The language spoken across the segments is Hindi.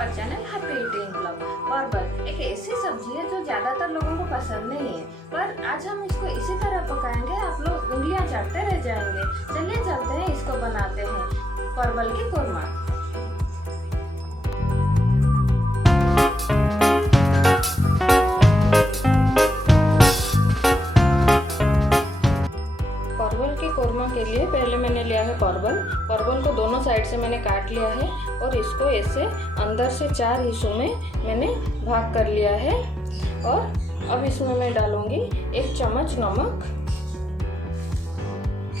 Our channel happy eating club. परवल एक ऐसी सब्जी है जो ज़्यादातर लोगों को पसंद नहीं है, पर आज हम इसको इसी तरह पकाएंगे आप लोग उंगलियां चाटते रह जाएंगे। चलिए चलते हैं, इसको बनाते हैं परवल की कोरमा। परवल की कोरमा के लिए पहले मैंने लिया है परवल को दोनों साइड से मैंने काट लिया है और इसको ऐसे अंदर से 4 हिस्सों में मैंने भाग कर लिया है। और अब इसमें मैं डालूंगी 1 चम्मच नमक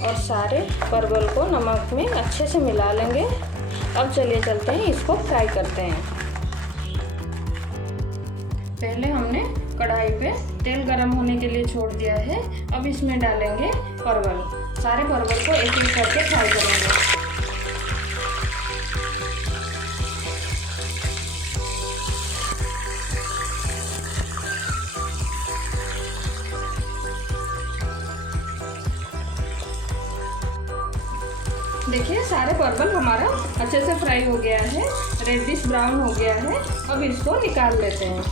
और सारे परवल को नमक में अच्छे से मिला लेंगे। अब चलिए चलते हैं, इसको फ्राई करते हैं। पहले हमने कढ़ाई पे तेल गरम होने के लिए छोड़ दिया है। अब इसमें डालेंगे परवल। सारे परवल को एक एक करके फ्राई करेंगे। देखिए सारे परवल हमारा अच्छे से फ्राई हो गया है, रेडिश ब्राउन हो गया है। अब इसको निकाल लेते हैं।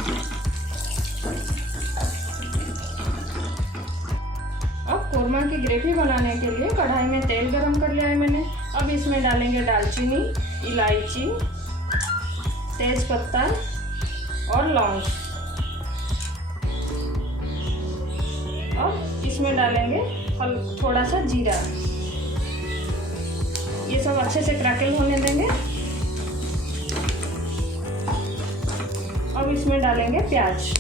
अब कोरमा की ग्रेवी बनाने के लिए कढ़ाई में तेल गरम कर लिया है मैंने। अब इसमें डालेंगे दालचीनी, इलायची, तेज़पत्ता और लौंग। अब इसमें डालेंगे थोड़ा सा जीरा। ये सब अच्छे से क्रैकल होने देंगे। अब इसमें डालेंगे प्याज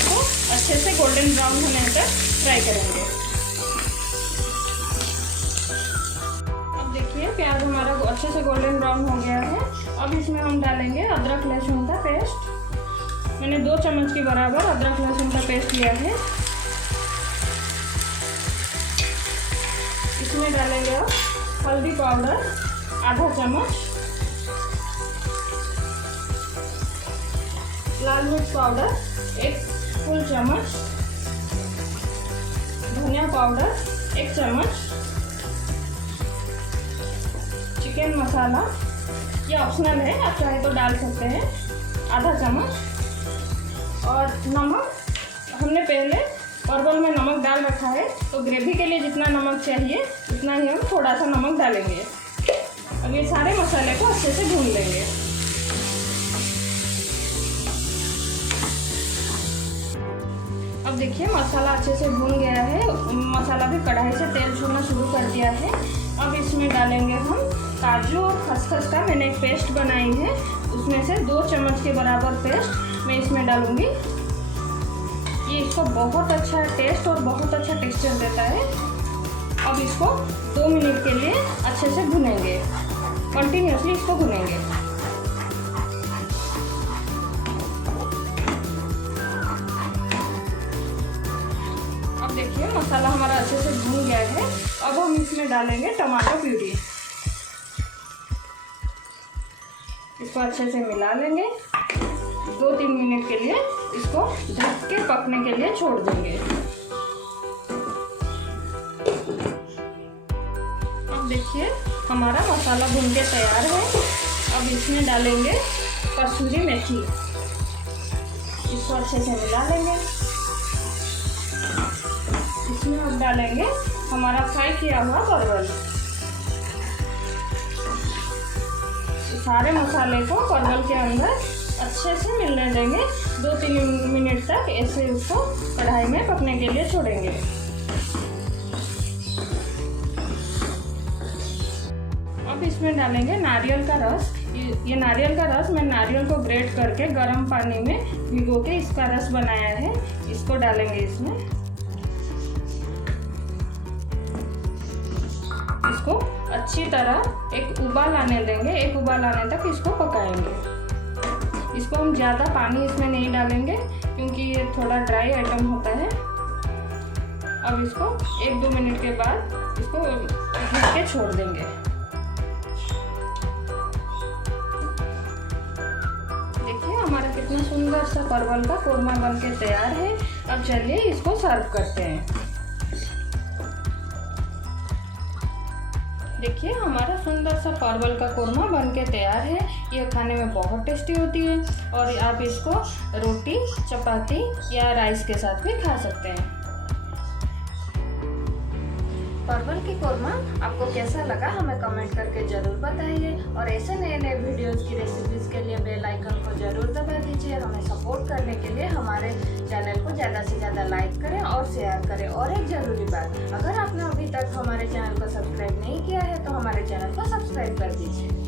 को अच्छे से गोल्डन ब्राउन होने तक फ्राई करेंगे। अब देखिए प्याज हमारा अच्छे से गोल्डन ब्राउन हो गया है। अब इसमें हम डालेंगे अदरक लहसुन का पेस्ट। मैंने 2 चम्मच के बराबर अदरक लहसुन का पेस्ट लिया है। इसमें डालेंगे अब हल्दी पाउडर आधा चम्मच, लाल मिर्च पाउडर 1 फुल चम्मच, धनिया पाउडर 1 चम्मच, चिकन मसाला ये ऑप्शनल है, आप चाहे तो डाल सकते हैं आधा चम्मच। और नमक हमने पहले परवल में नमक डाल रखा है, तो ग्रेवी के लिए जितना नमक चाहिए उतना ही हम थोड़ा सा नमक डालेंगे। अब ये सारे मसाले को अच्छे से भून लेंगे। अब देखिए मसाला अच्छे से भून गया है, मसाला भी कढ़ाई से तेल छोड़ना शुरू कर दिया है। अब इसमें डालेंगे हम काजू और खसखस का मैंने एक पेस्ट बनाई है, उसमें से 2 चम्मच के बराबर पेस्ट मैं इसमें डालूँगी। ये इसको बहुत अच्छा टेस्ट और बहुत अच्छा टेक्सचर देता है। अब इसको 2 मिनट के लिए अच्छे से भुनेंगे, कंटिन्यूसली इसको भुनेंगे। अब देखिए मसाला हमारा अच्छे से भुन गया है। अब हम इसमें डालेंगे टमाटो प्यूरी। इसको अच्छे से मिला लेंगे। 2-3 मिनट के लिए इसको ढक के पकने के लिए छोड़ देंगे। अब देखिए हमारा मसाला भून के तैयार है। अब इसमें डालेंगे कसूरी मेथी। इसको अच्छे से मिला लेंगे। इसमें अब डालेंगे हमारा फ्राई किया हुआ परवल। सारे मसाले को परवल के अंदर अच्छे से मिलने देंगे। 2-3 मिनट तक ऐसे उसको कढ़ाई में पकने के लिए छोड़ेंगे। अब इसमें डालेंगे नारियल का रस। ये नारियल का रस मैं नारियल को ग्रेट करके गर्म पानी में भिगो के इसका रस बनाया है, इसको डालेंगे इसमें। इसको अच्छी तरह एक उबाल आने देंगे। 1 उबाल आने तक इसको पकाएंगे। इसको हम ज़्यादा पानी इसमें नहीं डालेंगे क्योंकि ये थोड़ा ड्राई आइटम होता है। अब इसको 1-2 मिनट के बाद इसको ढक के छोड़ देंगे। देखिए हमारा कितना सुंदर सा परवल का कोरमा बनके तैयार है। अब चलिए इसको सर्व करते हैं। देखिए हमारा सुंदर सा परवल का कोरमा बनके तैयार है। ये खाने में बहुत टेस्टी होती है और आप इसको रोटी, चपाती या राइस के साथ भी खा सकते हैं। परवल की कोरमा आपको कैसा लगा हमें कमेंट करके ज़रूर बताइए और ऐसे नए नए वीडियोज़ की रेसिपीज़ के लिए बेल आइकन को ज़रूर दबा दीजिए। हमें सपोर्ट करने के लिए हमारे चैनल को ज़्यादा से ज़्यादा लाइक करें और शेयर करें। और एक ज़रूरी बात, अगर आपने अभी तक हमारे चैनल को सब्सक्राइब नहीं किया है तो हमारे चैनल को सब्सक्राइब कर दीजिए।